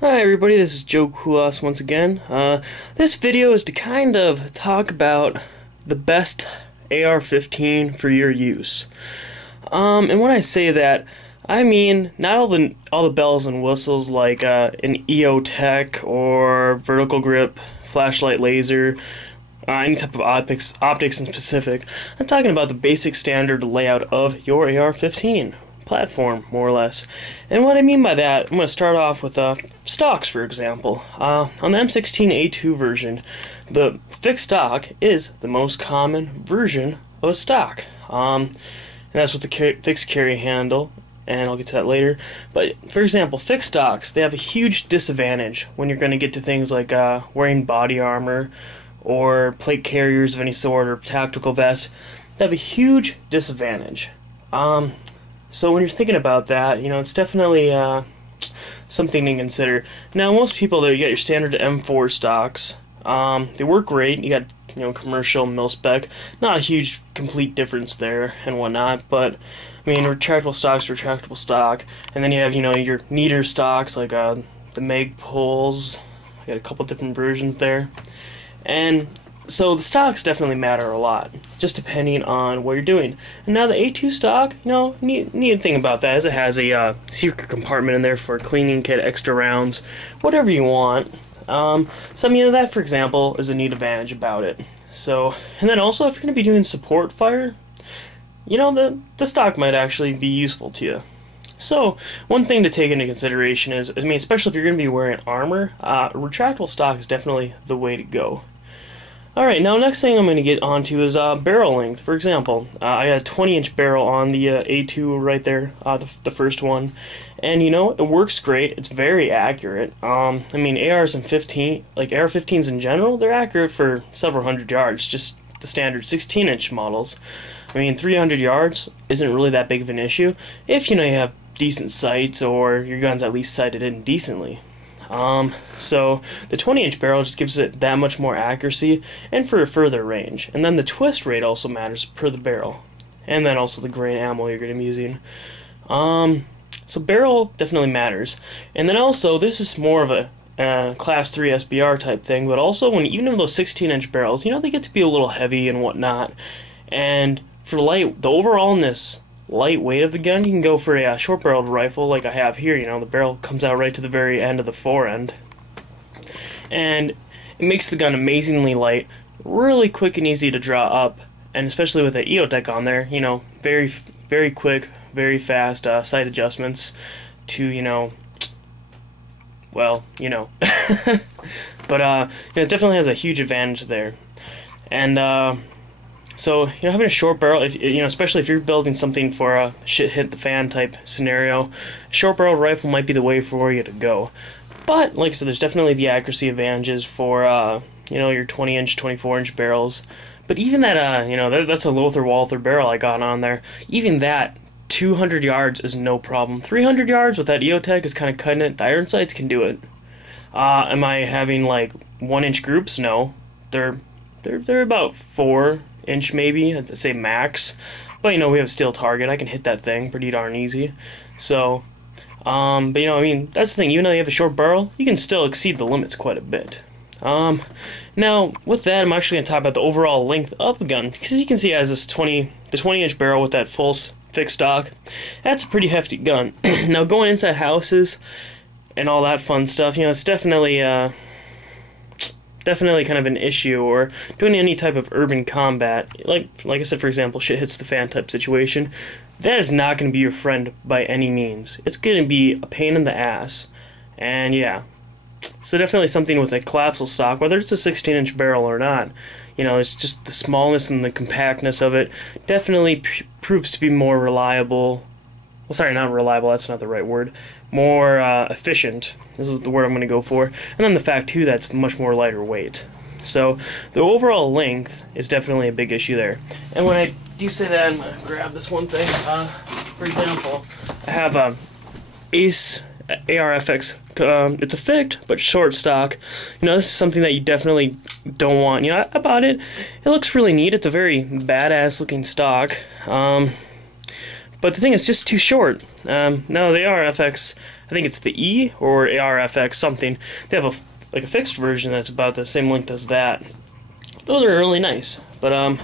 Hi everybody, this is Joe Kulas once again. This video is to kind of talk about the best AR-15 for your use. And when I say that, I mean not all the bells and whistles like an EO Tech or vertical grip, flashlight laser, any type of optics in specific. I'm talking about the basic standard layout of your AR-15 platform, more or less. And what I mean by that, I'm going to start off with stocks, for example. On the M16A2 version, the fixed stock is the most common version of a stock. And that's with the fixed carry handle, and I'll get to that later. But, for example, fixed stocks, they have a huge disadvantage when you're going to get to things like wearing body armor or plate carriers of any sort or tactical vests. They have a huge disadvantage. So when you're thinking about that, it's definitely something to consider. Now, most people, you got your standard M4 stocks. They work great. You got, commercial, mil-spec. Not a huge, complete difference there and whatnot, but, I mean, retractable stock. And then you have, your neater stocks, like the Magpuls. I got a couple different versions there. And so the stocks definitely matter a lot, just depending on what you're doing. And now the A2 stock, neat thing about that is it has a secret compartment in there for a cleaning kit, extra rounds, whatever you want. So I mean that, for example, is a neat advantage about it. So, and then also if you're going to be doing support fire, the stock might actually be useful to you. So, one thing to take into consideration is, especially if you're going to be wearing armor, retractable stock is definitely the way to go. Alright, now next thing I'm going to get onto is barrel length. For example, I got a 20-inch barrel on the A2 right there, the first one. And it works great. It's very accurate. ARs and AR-15s in general, they're accurate for several hundred yards, just the standard 16-inch models. 300 yards isn't really that big of an issue if you have decent sights or your gun's at least sighted in decently. So the 20-inch barrel just gives it that much more accuracy and for a further range. And then the twist rate also matters per the barrel. And then also the grain ammo you're going to be using. So barrel definitely matters. And then also, this is more of a class 3 SBR type thing, but also even in those 16-inch barrels, they get to be a little heavy and whatnot. And for the overallness, lightweight of the gun, you can go for a short-barreled rifle like I have here. The barrel comes out right to the very end of the forend, and it makes the gun amazingly light, really quick and easy to draw up, and especially with the EO Tech on there, very, very quick, very fast sight adjustments to, well, but it definitely has a huge advantage there. And so, having a short barrel, especially if you're building something for a shit hit the fan type scenario, a short barrel rifle might be the way for you to go. But, like I said, there's definitely the accuracy advantages for, your 20-inch, 24-inch barrels. But even that, that's a Lothar Walther barrel I got on there. Even that, 200 yards is no problem. 300 yards with that EO Tech is kind of cutting it. The iron sights can do it. Am I having, 1-inch groups? No. They're about 4-inch maybe, I'd say max. But we have a steel target. I can hit that thing pretty darn easy. So, but that's the thing. Even though you have a short barrel, you can still exceed the limits quite a bit. Now with that, I'm actually going to talk about the overall length of the gun, because you can see it has this 20-inch barrel with that full fixed stock. That's a pretty hefty gun. Now going inside houses and all that fun stuff, it's definitely kind of an issue, or doing any type of urban combat, like I said, for example, shit hits the fan type situation. That is not going to be your friend by any means. It's going to be a pain in the ass. And yeah, so definitely something with a collapsible stock, whether it's a 16-inch barrel or not, it's just the smallness and the compactness of it definitely proves to be more reliable. Well, sorry, not reliable, that's not the right word. More efficient is the word I'm going to go for. And then the fact, too, that's much more lighter weight. So the overall length is definitely a big issue there. And when I do say that, I'm going to grab this one thing. For example, I have a Ace AR-FX. It's a fixed but short stock. This is something that you definitely don't want. I bought it. It looks really neat. It's a very badass looking stock. But the thing is just too short. Now the AR-FX think it's the E or AR-FX something. They have like a fixed version that's about the same length as that. Those are really nice, but you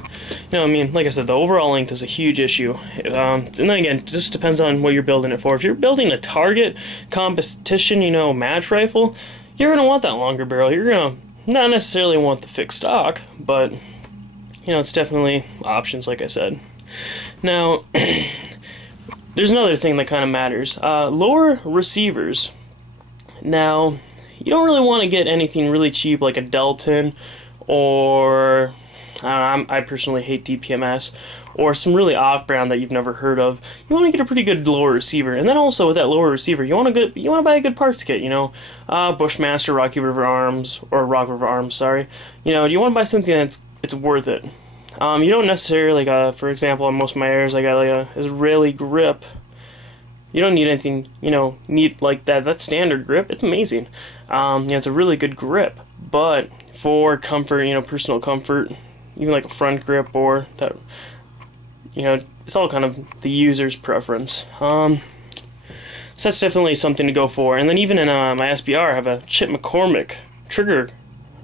know, I mean, like I said, the overall length is a huge issue. And then again, it just depends on what you're building it for. If you're building a target competition, you know, match rifle, you're gonna want that longer barrel. You're gonna not necessarily want the fixed stock, but you know, it's definitely options, like I said. Now, there's another thing that kind of matters. Lower receivers. Now, you don't really want to get anything really cheap like a Delton, or I personally hate DPMS, or some really off-brand that you've never heard of. You want to get a pretty good lower receiver, and then also with that lower receiver, you want to buy a good parts kit. You know, Bushmaster, Rocky River Arms, or Rock River Arms. Sorry. You know, you want to buy something it's worth it. You don't necessarily for example, on most of my ARs, I got like a Israeli grip. You don't need anything, you know, neat like that. That standard grip, it's amazing. You know, it's a really good grip, but for comfort, you know, personal comfort, even like a front grip or that, you know, it's all kind of the user's preference. So that's definitely something to go for. And then even in my SBR, I have a Chip McCormick trigger.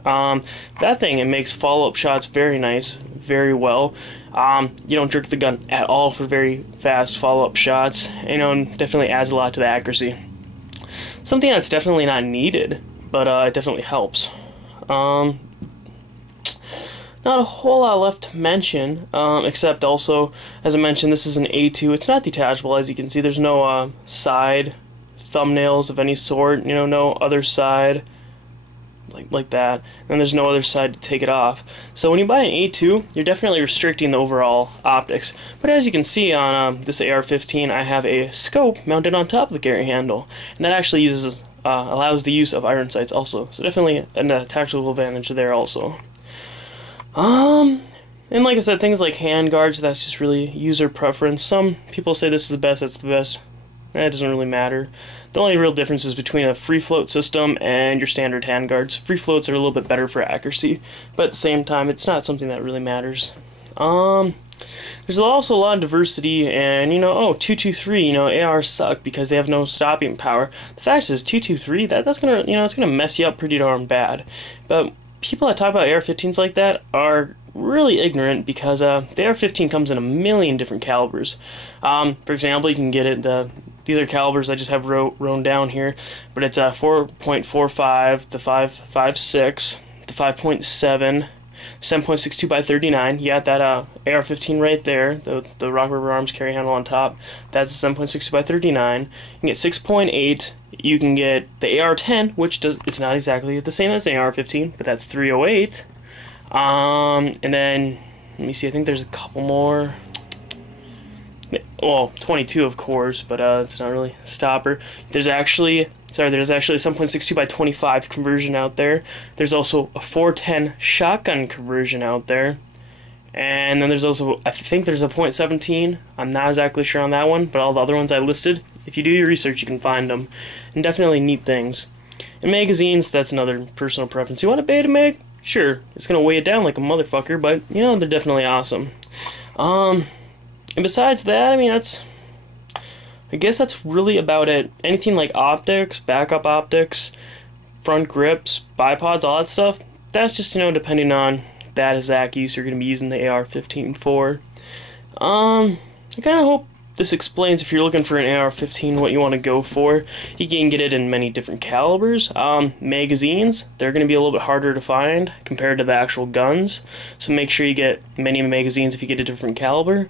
That thing, it makes follow-up shots very nice, very well. You don't jerk the gun at all for very fast follow-up shots. You know, and definitely adds a lot to the accuracy. Something that's definitely not needed, but it definitely helps. Not a whole lot left to mention, except also, as I mentioned, this is an A2. It's not detachable, as you can see. There's no side thumbnails of any sort. You know, no other side like that, and there's no other side to take it off. So when you buy an A2, you're definitely restricting the overall optics. But as you can see on this AR-15, I have a scope mounted on top of the carry handle, and that actually allows the use of iron sights also. So definitely a tactical advantage there also. And like I said, things like hand guards, that's just really user preference. Some people say this is the best, that's the best. It doesn't really matter. The only real difference is between a free float system and your standard handguards. Free floats are a little bit better for accuracy, but at the same time, it's not something that really matters. There's also a lot of diversity, and you know, 223, you know, ARs suck because they have no stopping power. The fact is, 223, that's gonna, you know, it's gonna mess you up pretty darn bad. But people that talk about AR-15s like that are really ignorant, because the AR-15 comes in a million different calibers. For example, you can get it. These are calibers I just have wrote down here, but it's 4.45, the 5.56, the 5.7, 7.62 by 39. You got that AR-15 right there, the Rock River Arms carry handle on top. That's a 7.62 by 39. You can get 6.8. You can get the AR-10, which it's not exactly the same as the AR-15, but that's 308. And then let me see. I think there's a couple more. Well, 22 of course, but it's not really a stopper. There's actually a 7.62 by 25 conversion out there. There's also a 410 shotgun conversion out there. And then there's also, I think there's a .17. I'm not exactly sure on that one, but all the other ones I listed, if you do your research, you can find them. And definitely neat things. And magazines, that's another personal preference. You want a beta mag? Sure, it's going to weigh it down like a motherfucker, but, you know, they're definitely awesome. And besides that, I mean, I guess that's really about it. Anything like optics, backup optics, front grips, bipods, all that stuff, that's just, you know, depending on that exact use you're going to be using the AR-15 for. I kind of hope this explains, if you're looking for an AR-15, what you want to go for. You can get it in many different calibers. Magazines, they're going to be a little bit harder to find compared to the actual guns, so make sure you get many magazines if you get a different caliber.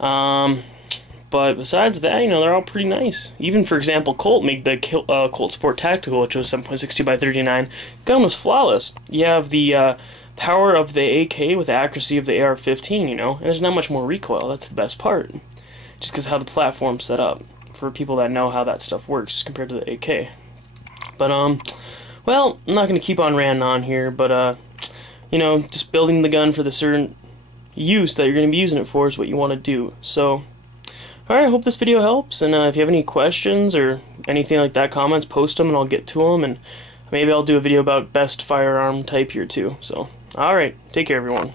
But besides that, you know, they're all pretty nice. Even, for example, Colt made the Colt Sport Tactical, which was 7.62 by 39. Gun was flawless. You have the power of the AK with the accuracy of the AR-15, you know, and there's not much more recoil. That's the best part. Just because how the platform's set up for people that know how that stuff works compared to the AK. But, well, I'm not going to keep on ranting on here, but, you know, just building the gun for the certain use that you're going to be using it for is what you want to do. So, alright, I hope this video helps, and if you have any questions or anything like that, comments, post them and I'll get to them, and maybe I'll do a video about best firearm type here too. So, alright, take care everyone.